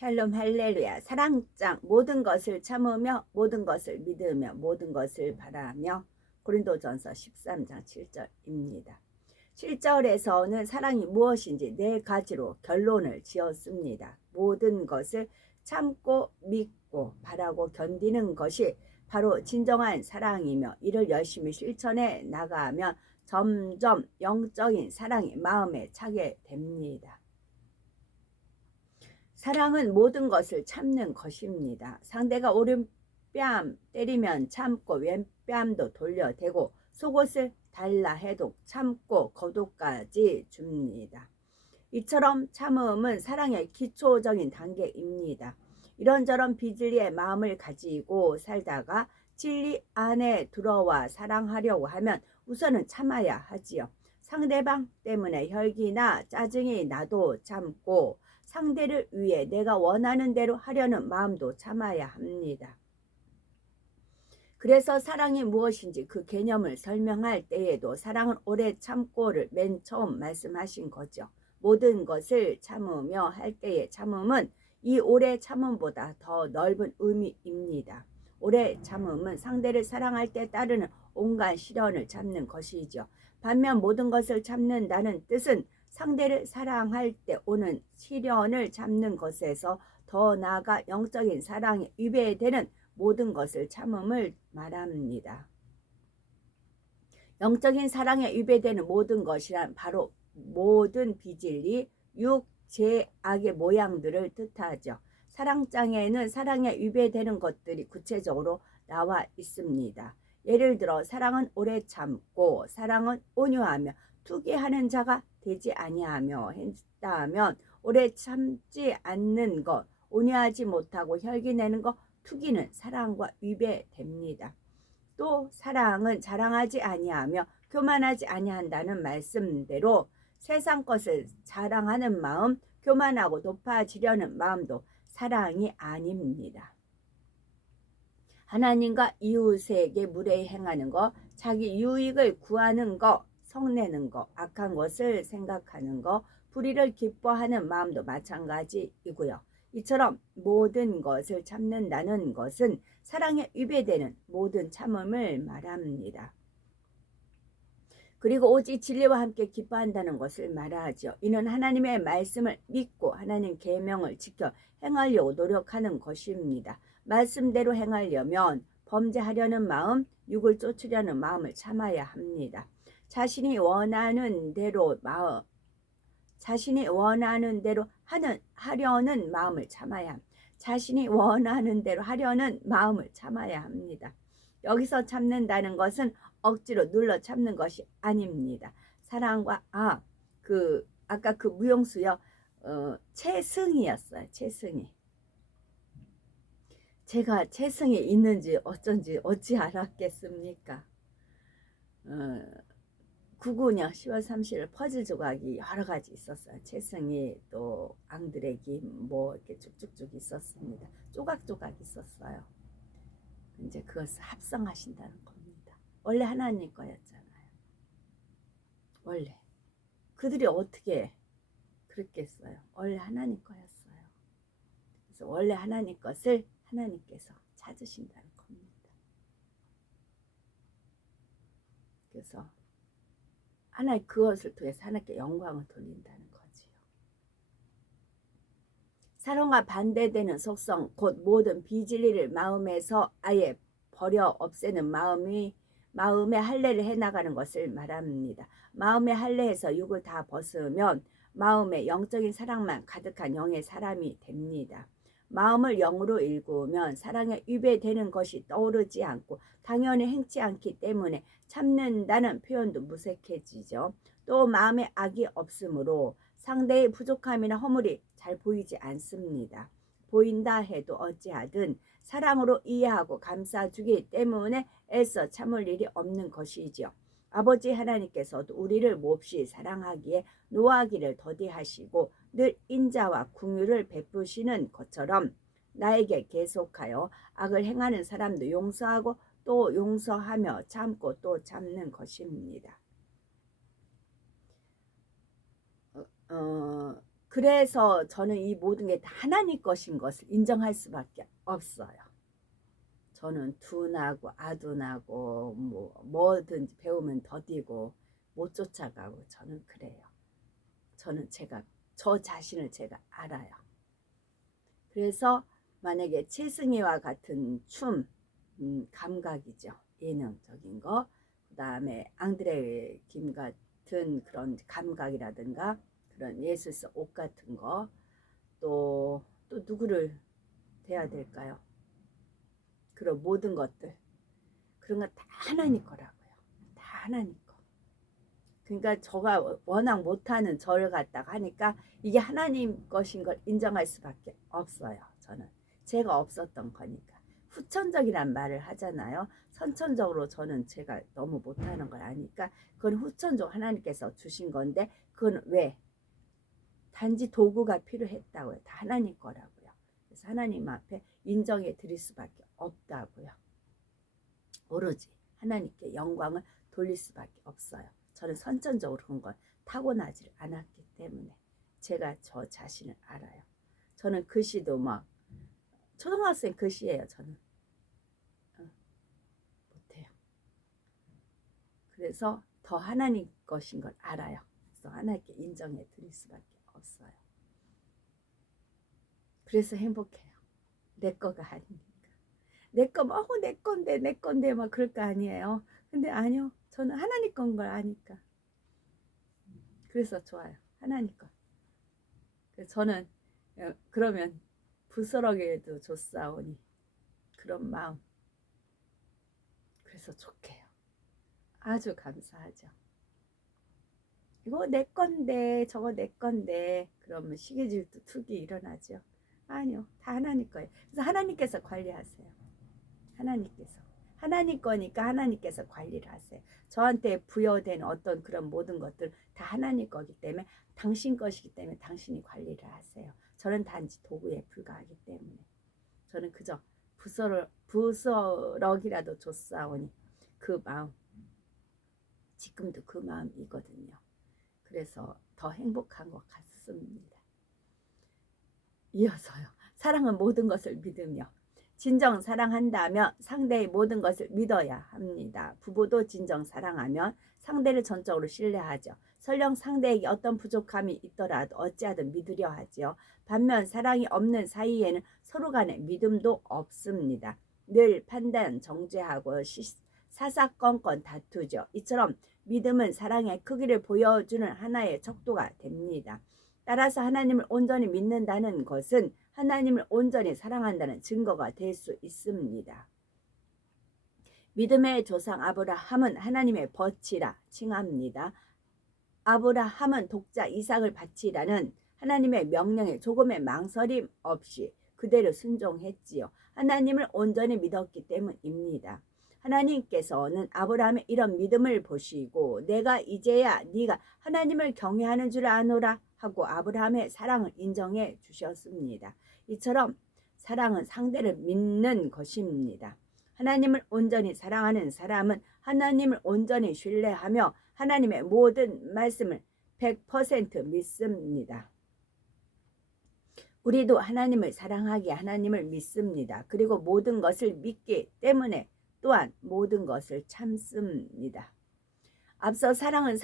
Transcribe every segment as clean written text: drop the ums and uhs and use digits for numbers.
샬롬 할렐루야. 사랑장 모든 것을 참으며 모든 것을 믿으며 모든 것을 바라며. 고린도전서 13장 7절입니다. 7절에서는 사랑이 무엇인지 네 가지로 결론을 지었습니다. 모든 것을 참고 믿고 바라고 견디는 것이 바로 진정한 사랑이며, 이를 열심히 실천해 나가면 점점 영적인 사랑이 마음에 차게 됩니다. 사랑은 모든 것을 참는 것입니다. 상대가 오른뺨 때리면 참고 왼뺨도 돌려대고, 속옷을 달라 해도 참고 겉옷까지 줍니다. 이처럼 참음은 사랑의 기초적인 단계입니다. 이런저런 비진리의 마음을 가지고 살다가 진리 안에 들어와 사랑하려고 하면 우선은 참아야 하지요. 상대방 때문에 혈기나 짜증이 나도 참고, 상대를 위해 내가 원하는 대로 하려는 마음도 참아야 합니다. 그래서 사랑이 무엇인지 그 개념을 설명할 때에도 사랑은 오래 참고를 맨 처음 말씀하신 거죠. 모든 것을 참으며 할 때의 참음은 이 오래 참음보다 더 넓은 의미입니다. 오래 참음은 상대를 사랑할 때 따르는 온갖 시련을 참는 것이죠. 반면 모든 것을 참는다는 뜻은 상대를 사랑할 때 오는 시련을 참는 것에서 더 나아가 영적인 사랑에 위배되는 모든 것을 참음을 말합니다. 영적인 사랑에 위배되는 모든 것이란 바로 모든 비진리, 육, 재, 악의 모양들을 뜻하죠. 사랑장에는 사랑에 위배되는 것들이 구체적으로 나와 있습니다. 예를 들어 사랑은 오래 참고, 사랑은 온유하며 투기하는 자가 되지 아니하며 했다면, 오래 참지 않는 것, 온유하지 못하고 혈기내는 것, 투기는 사랑과 위배됩니다. 또 사랑은 자랑하지 아니하며 교만하지 아니한다는 말씀대로 세상 것을 자랑하는 마음, 교만하고 높아지려는 마음도 사랑이 아닙니다. 하나님과 이웃에게 무례히 행하는 것, 자기 유익을 구하는 것, 성내는 것, 악한 것을 생각하는 것, 불의를 기뻐하는 마음도 마찬가지이고요. 이처럼 모든 것을 참는다는 것은 사랑에 위배되는 모든 참음을 말합니다. 그리고 오직 진리와 함께 기뻐한다는 것을 말하죠. 이는 하나님의 말씀을 믿고 하나님 계명을 지켜 행하려고 노력하는 것입니다. 말씀대로 행하려면 범죄하려는 마음, 육을 쫓으려는 마음을 참아야 합니다. 자신이 원하는 대로 하려는 마음을 참아야 합니다. 자신이 원하는 대로 하려는 마음을 참아야 합니다. 여기서 참는다는 것은 억지로 눌러 참는 것이 아닙니다. 사랑과 아까 그 무용수요, 채승이었어요. 채승이. 제가 채승이 있는지 어쩐지 어찌 알았겠습니까? 99년 10월 30일 퍼즐 조각이 여러 가지 있었어요. 채승이, 또 앙드레기, 뭐 이렇게 쭉쭉쭉 있었습니다. 조각조각 있었어요. 이제 그것을 합성하신다는 겁니다. 원래 하나님 거였잖아요. 원래 그들이 어떻게 그랬겠어요. 원래 하나님 거였어요. 그래서 원래 하나님 것을 하나님께서 찾으신다는 겁니다. 그래서 하나님 그것을 통해서 하나님께 영광을 돌린다는 거지요. 사랑과 반대되는 속성, 곧 모든 비진리를 마음에서 아예 버려 없애는 마음의 할례를 해나가는 것을 말합니다. 마음의 할례에서 육을 다 벗으면 마음에 영적인 사랑만 가득한 영의 사람이 됩니다. 마음을 영으로 일구면 사랑에 위배되는 것이 떠오르지 않고 당연히 행치 않기 때문에 참는다는 표현도 무색해지죠. 또 마음에 악이 없으므로 상대의 부족함이나 허물이 잘 보이지 않습니다. 보인다 해도 어찌하든 사랑으로 이해하고 감싸주기 때문에 애써 참을 일이 없는 것이지요. 아버지 하나님께서도 우리를 몹시 사랑하기에 노하기를 더디하시고 늘 인자와 긍휼을 베푸시는 것처럼 나에게 계속하여 악을 행하는 사람도 용서하고 또 용서하며 참고 또 참는 것입니다. 그래서 저는 이 모든 게 다 하나님 것인 것을 인정할 수밖에 없어요. 저는 둔하고 아둔하고 뭐든지 배우면 더디고 못 쫓아가고 저는 그래요. 저는 저 자신을 제가 알아요. 그래서 만약에 최승희와 같은 춤, 감각이죠. 예능적인 거. 그 다음에 앙드레 김 같은 그런 감각이라든가 그런 예술성 옷 같은 거. 또 누구를 대야 될까요? 그런 모든 것들. 그런 건 다 하나님 거라고요. 다 하나님 거. 그러니까 저가 워낙 못하는 저를 갖다가 하니까 이게 하나님 것인 걸 인정할 수밖에 없어요. 저는 제가 없었던 거니까. 후천적이란 말을 하잖아요. 선천적으로 저는 제가 너무 못하는 걸 아니까 그건 후천적 하나님께서 주신 건데 그건 왜? 단지 도구가 필요했다고요. 다 하나님 거라고요. 그래서 하나님 앞에 인정해 드릴 수밖에 없다고요. 오로지 하나님께 영광을 돌릴 수밖에 없어요. 저는 선천적으로 그런 걸 타고나지를 않았기 때문에 제가 저 자신을 알아요. 저는 글씨도 막 초등학생 글씨예요. 저는 못해요. 그래서 더 하나님 것인 걸 알아요. 그래서 하나님께 인정해 드릴 수밖에 없어요. 그래서 행복해요. 내 거가 아니니까. 내 거 내 건데 막 그럴 거 아니에요. 근데 아니요. 저는 하나님 건 걸 아니까. 그래서 좋아요. 하나님 것. 그래서 저는 그러면 부스러기에도 좋사오니 그런 마음. 그래서 좋게요. 아주 감사하죠. 이거 내 건데 저거 내 건데 그러면 시기질투 툭이 일어나죠. 아니요. 다 하나님 거예요. 그래서 하나님께서 관리하세요. 하나님께서. 하나님 거니까 하나님께서 관리를 하세요. 저한테 부여된 어떤 그런 모든 것들 다 하나님 거기 때문에 당신 것이기 때문에 당신이 관리를 하세요. 저는 단지 도구에 불과하기 때문에 저는 그저 부스러기라도 줬사오니 그 마음 지금도 그 마음이거든요. 그래서 더 행복한 것 같습니다. 이어서요. 사랑은 모든 것을 믿으며 진정 사랑한다면 상대의 모든 것을 믿어야 합니다. 부부도 진정 사랑하면 상대를 전적으로 신뢰하죠. 설령 상대에게 어떤 부족함이 있더라도 어찌하든 믿으려 하지요. 반면 사랑이 없는 사이에는 서로 간에 믿음도 없습니다. 늘 판단, 정죄하고 사사건건 다투죠. 이처럼 믿음은 사랑의 크기를 보여주는 하나의 척도가 됩니다. 따라서 하나님을 온전히 믿는다는 것은 하나님을 온전히 사랑한다는 증거가 될 수 있습니다. 믿음의 조상 아브라함은 하나님의 벗이라 칭합니다. 아브라함은 독자 이삭을 바치라는 하나님의 명령에 조금의 망설임 없이 그대로 순종했지요. 하나님을 온전히 믿었기 때문입니다. 하나님께서는 아브라함의 이런 믿음을 보시고 내가 이제야 네가 하나님을 경외하는 줄 아노라 하고 아브라함의 사랑을 인정해 주셨습니다. 이처럼 사랑은 상대를 믿는 것입니다. 하나님을 온전히 사랑하는 사람은 하나님을 온전히 신뢰하며 하나님의 모든 말씀을 100% 믿습니다. 우리도 하나님을 사랑하기에 하나님을 믿습니다. 그리고 모든 것을 믿기 때문에 또한 모든 것을 참습니다. 앞서 사랑은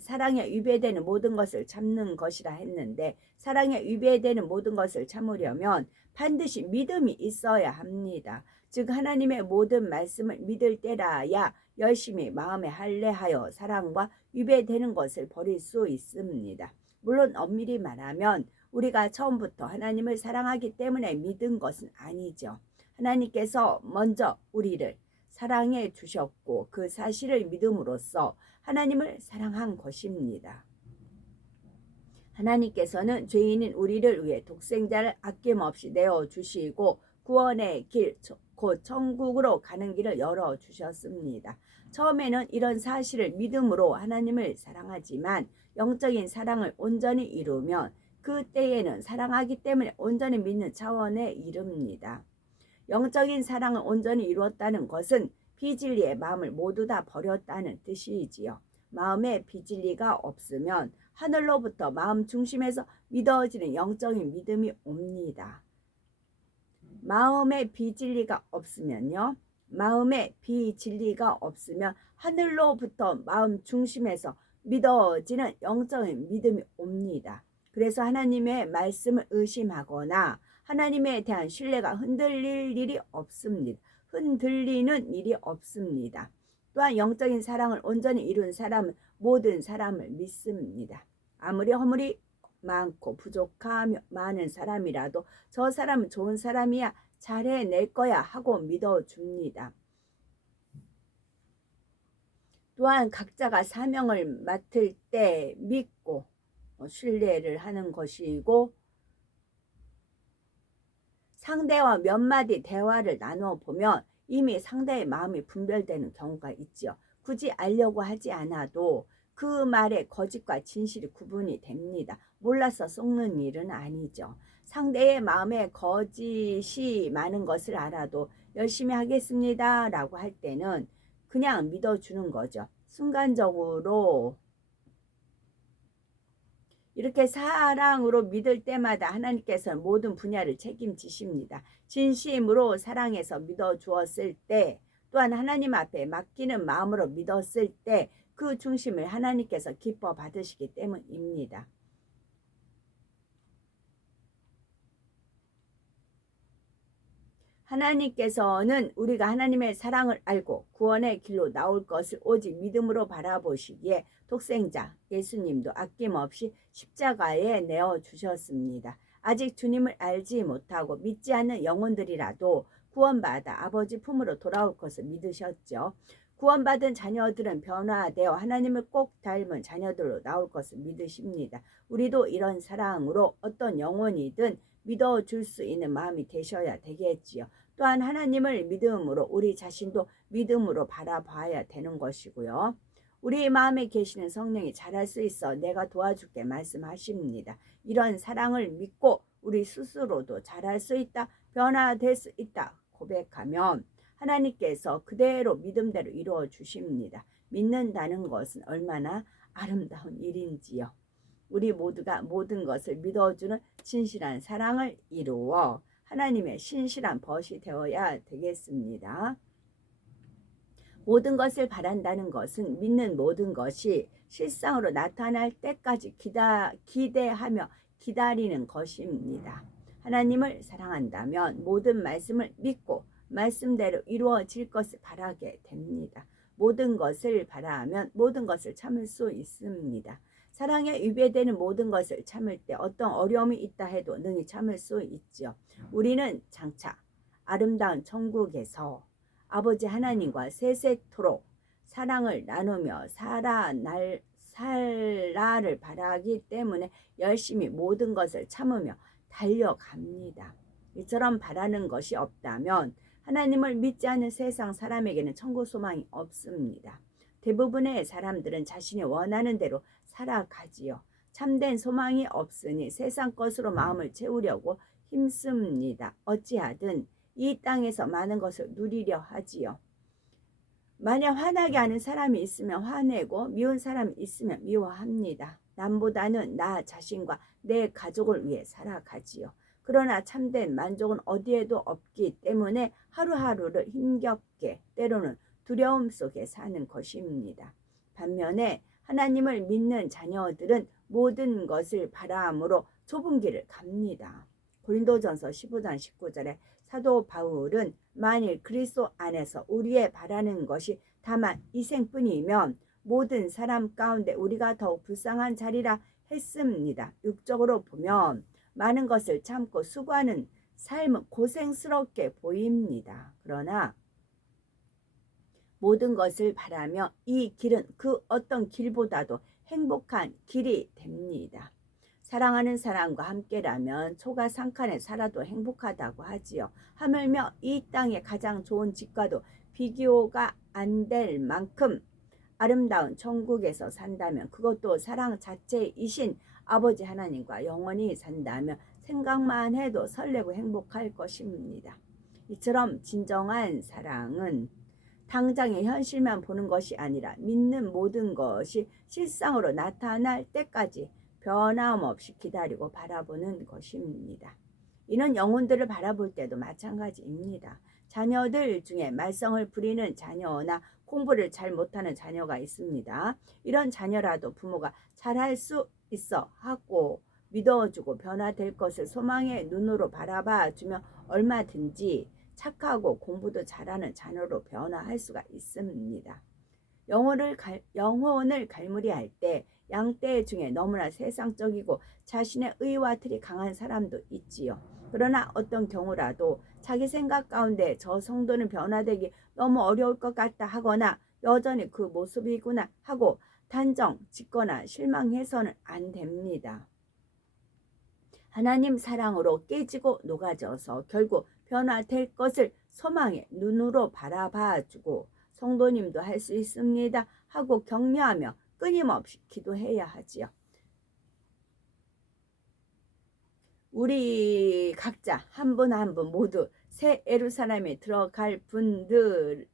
사랑에 위배되는 모든 것을 참는 것이라 했는데 사랑에 위배되는 모든 것을 참으려면 반드시 믿음이 있어야 합니다. 즉 하나님의 모든 말씀을 믿을 때라야 열심히 마음에 할례하여 사랑과 위배되는 것을 버릴 수 있습니다. 물론 엄밀히 말하면 우리가 처음부터 하나님을 사랑하기 때문에 믿은 것은 아니죠. 하나님께서 먼저 우리를 사랑해 주셨고 그 사실을 믿음으로써 하나님을 사랑한 것입니다. 하나님께서는 죄인인 우리를 위해 독생자를 아낌없이 내어주시고 구원의 길, 곧 천국으로 가는 길을 열어주셨습니다. 처음에는 이런 사실을 믿음으로 하나님을 사랑하지만 영적인 사랑을 온전히 이루면 그때에는 사랑하기 때문에 온전히 믿는 차원에 이릅니다. 영적인 사랑을 온전히 이루었다는 것은 비진리의 마음을 모두 다 버렸다는 뜻이지요. 마음에 비진리가 없으면 하늘로부터 마음 중심에서 믿어지는 영적인 믿음이 옵니다. 마음에 비진리가 없으면요. 마음에 비진리가 없으면 하늘로부터 마음 중심에서 믿어지는 영적인 믿음이 옵니다. 그래서 하나님의 말씀을 의심하거나 하나님에 대한 신뢰가 흔들릴 일이 없습니다. 흔들리는 일이 없습니다. 또한 영적인 사랑을 온전히 이룬 사람은 모든 사람을 믿습니다. 아무리 허물이 많고 부족하며 많은 사람이라도 저 사람은 좋은 사람이야, 잘해낼 거야 하고 믿어줍니다. 또한 각자가 사명을 맡을 때 믿고 신뢰를 하는 것이고, 상대와 몇 마디 대화를 나누어 보면 이미 상대의 마음이 분별되는 경우가 있죠. 굳이 알려고 하지 않아도 그 말의 거짓과 진실이 구분이 됩니다. 몰라서 속는 일은 아니죠. 상대의 마음에 거짓이 많은 것을 알아도 열심히 하겠습니다 라고 할 때는 그냥 믿어주는 거죠. 순간적으로 이렇게 사랑으로 믿을 때마다 하나님께서는 모든 분야를 책임지십니다. 진심으로 사랑해서 믿어주었을 때, 또한 하나님 앞에 맡기는 마음으로 믿었을 때 그 중심을 하나님께서 기뻐 받으시기 때문입니다. 하나님께서는 우리가 하나님의 사랑을 알고 구원의 길로 나올 것을 오직 믿음으로 바라보시기에 독생자 예수님도 아낌없이 십자가에 내어주셨습니다. 아직 주님을 알지 못하고 믿지 않는 영혼들이라도 구원받아 아버지 품으로 돌아올 것을 믿으셨죠. 구원받은 자녀들은 변화되어 하나님을 꼭 닮은 자녀들로 나올 것을 믿으십니다. 우리도 이런 사랑으로 어떤 영혼이든 믿어줄 수 있는 마음이 되셔야 되겠지요. 또한 하나님을 믿음으로 우리 자신도 믿음으로 바라봐야 되는 것이고요. 우리 마음에 계시는 성령이 잘할 수 있어 내가 도와줄게 말씀하십니다. 이런 사랑을 믿고 우리 스스로도 잘할 수 있다, 변화될 수 있다 고백하면 하나님께서 그대로 믿음대로 이루어 주십니다. 믿는다는 것은 얼마나 아름다운 일인지요. 우리 모두가 모든 것을 믿어주는 진실한 사랑을 이루어 하나님의 신실한 벗이 되어야 되겠습니다. 모든 것을 바란다는 것은 믿는 모든 것이 실상으로 나타날 때까지 기대하며 기다리는 것입니다. 하나님을 사랑한다면 모든 말씀을 믿고 말씀대로 이루어질 것을 바라게 됩니다. 모든 것을 바라면 모든 것을 참을 수 있습니다. 사랑에 위배되는 모든 것을 참을 때 어떤 어려움이 있다 해도 능히 참을 수 있지요. 우리는 장차 아름다운 천국에서 아버지 하나님과 세세토록 사랑을 나누며 살라를 바라기 때문에 열심히 모든 것을 참으며 달려갑니다. 이처럼 바라는 것이 없다면 하나님을 믿지 않는 세상 사람에게는 천국 소망이 없습니다. 대부분의 사람들은 자신이 원하는 대로 살아가지요. 참된 소망이 없으니 세상 것으로 마음을 채우려고 힘씁니다. 어찌하든 이 땅에서 많은 것을 누리려 하지요. 만약 화나게 하는 사람이 있으면 화내고 미운 사람이 있으면 미워합니다. 남보다는 나 자신과 내 가족을 위해 살아가지요. 그러나 참된 만족은 어디에도 없기 때문에 하루하루를 힘겹게 때로는 두려움 속에 사는 것입니다. 반면에 하나님을 믿는 자녀들은 모든 것을 바라므로 좁은 길을 갑니다. 고린도전서 15장 19절에 사도 바울은 만일 그리스도 안에서 우리의 바라는 것이 다만 이생뿐이면 모든 사람 가운데 우리가 더욱 불쌍한 자리라 했습니다. 육적으로 보면 많은 것을 참고 수고하는 삶은 고생스럽게 보입니다. 그러나 모든 것을 바라며 이 길은 그 어떤 길보다도 행복한 길이 됩니다. 사랑하는 사람과 함께라면 초가 상칸에 살아도 행복하다고 하지요. 하물며 이 땅의 가장 좋은 집과도 비교가 안 될 만큼 아름다운 천국에서 산다면, 그것도 사랑 자체이신 아버지 하나님과 영원히 산다면 생각만 해도 설레고 행복할 것입니다. 이처럼 진정한 사랑은 당장의 현실만 보는 것이 아니라 믿는 모든 것이 실상으로 나타날 때까지 변함없이 기다리고 바라보는 것입니다. 이는 영혼들을 바라볼 때도 마찬가지입니다. 자녀들 중에 말썽을 부리는 자녀나 공부를 잘 못하는 자녀가 있습니다. 이런 자녀라도 부모가 잘할 수 있어 하고 믿어주고 변화될 것을 소망의 눈으로 바라봐주면 얼마든지 착하고 공부도 잘하는 자녀로 변화할 수가 있습니다. 영혼을 갈무리할 때 양떼 중에 너무나 세상적이고 자신의 의와 틀이 강한 사람도 있지요. 그러나 어떤 경우라도 자기 생각 가운데 저 성도는 변화되기 너무 어려울 것 같다 하거나 여전히 그 모습이구나 하고 단정 짓거나 실망해서는 안 됩니다. 하나님 사랑으로 깨지고 녹아져서 결국 변화될 것을 소망의 눈으로 바라봐주고 성도님도 할 수 있습니다 하고 격려하며 끊임없이 기도해야 하지요. 우리 각자 한 분 한 분 모두 새 예루살렘에 들어갈 분들이십니다.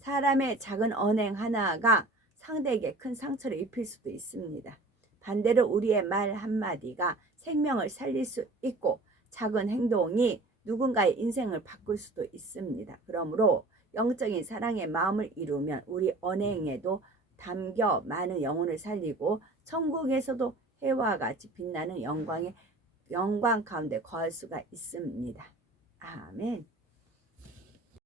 사람의 작은 언행 하나가 상대에게 큰 상처를 입힐 수도 있습니다. 반대로 우리의 말 한마디가 생명을 살릴 수 있고 작은 행동이 누군가의 인생을 바꿀 수도 있습니다. 그러므로 영적인 사랑의 마음을 이루면 우리 언행에도 담겨 많은 영혼을 살리고 천국에서도 해와 같이 빛나는 영광 가운데 거할 수가 있습니다. 아멘.